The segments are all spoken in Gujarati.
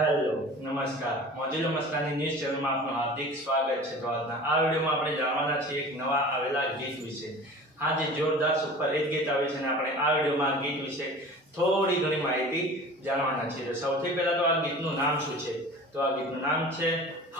હેલો નમસ્કાર મોજીલો મસ્તાની ન્યૂઝ ચેનલમાં આપનું હાર્દિક સ્વાગત છે। તો આજના આ વિડીયોમાં આપણે જાણવાના છીએ એક નવા આવેલા ગીત વિશે। હા, જે જોરદાર સુપર હિટ ગીત આવ્યું છે અને આપણે આ વિડીયોમાં આ ગીત વિશે થોડી ઘણી માહિતી જાણવાના છીએ। તો સૌથી પહેલા તો આ ગીતનું નામ શું છે? તો આ ગીતનું નામ છે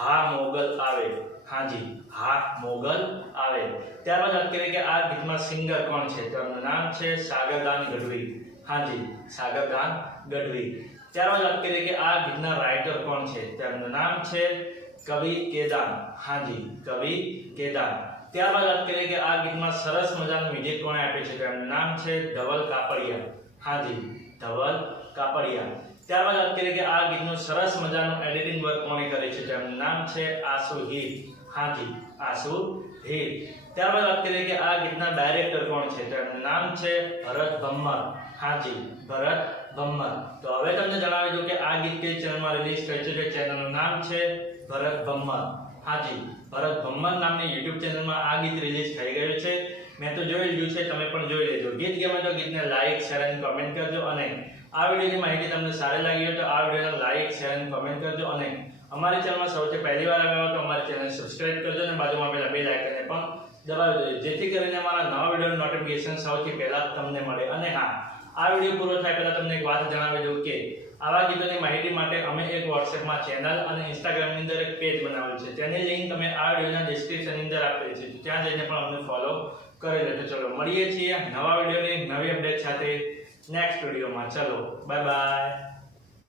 હા મોગલ આવે। હાજી, હા મોગલ આવે। ત્યારબાદ વાત કરીએ કે આ ગીતમાં સિંગર કોણ છે? તો એમનું નામ છે સાગરદાન ગઢવી। હાજી, સાગરદાન ગઢવી। ત્યારબાદ વાત કરીએ કે આ ગીતના રાઇટર કોણ છે? તો એમનું નામ છે કવિ કેદાર। હાજી, કવિ કેદાર। ત્યારબાદ વાત કરીએ કે આ ગીતમાં સરસ મજાનું મ્યુઝિક કોણે આપ્યું છે? તો એમનું નામ છે ધવલ કાપડિયા। હાજી, ધવલ કાપડિયા। ત્યારબાદ વાત કરીએ કે આ ગીતનું સરસ મજાનું એડિટિંગ વર્ક કોણે કર્યું છે? તો એમનું નામ છે આશુ હીર। હાજી, આશુ હીર। ત્યારબાદ વાત કરીએ કે આ ગીતના ડાયરેક્ટર કોણ છે? તો એમનું નામ છે ભરત ભમ્મર। હાજી, ભરત ભમ્મર। તો હવે તમને જણાવી દઉં કે આ ગીત કઈ ચેનલમાં રિલીઝ થયું છે? કે ચેનલનું નામ છે ભરત ભમ્મર। હાજી, ભરત ભમ્મર નામની YouTube ચેનલમાં આ ગીત રિલીઝ થઈ ગયું છે। મેં તો જોઈ લીધું છે, તમે પણ જોઈ લેજો। ગીત ગમે તો ગીતને લાઈક, શેર અને કમેન્ટ કરજો અને આ વિડીયોની માહિતી તમને સારી લાગી હોય તો આ વિડીયોને લાઈક, શેર અને કમેન્ટ કરજો અને અમારી ચેનલમાં સૌથી પહેલી વાર આવ્યા હો તો અમારી ચેનલને સબસ્ક્રાઇબ કરજો અને બાજુમાં આપેલા બેલ આઇકનને પણ દબાવી દેજો, જેથી કરીને અમારા નવા વિડીયોનું નોટિફિકેશન સૌથી પહેલા તમને મળે। અને હા, આ વિડીયો પૂરો થાય પહેલા તમને એક વાત જણાવી દઉં કે આવા ગીતોની માહિતી માટે અમે એક WhatsAppમાં ચેનલ અને Instagramની અંદર એક પેજ બનાવેલું છે, તેની લિંક તમે આ વિડીયોના ડિસ્ક્રિપ્શનની અંદર આપેલી છે, ત્યાં જઈને પણ અમને ફોલો કરી લેજો। ચલો મળીએ છીએ નવા વિડીયોની નવી અપડેટ સાથે નેક્સ્ટ વિડીયોમાં। ચલો બાય બાય।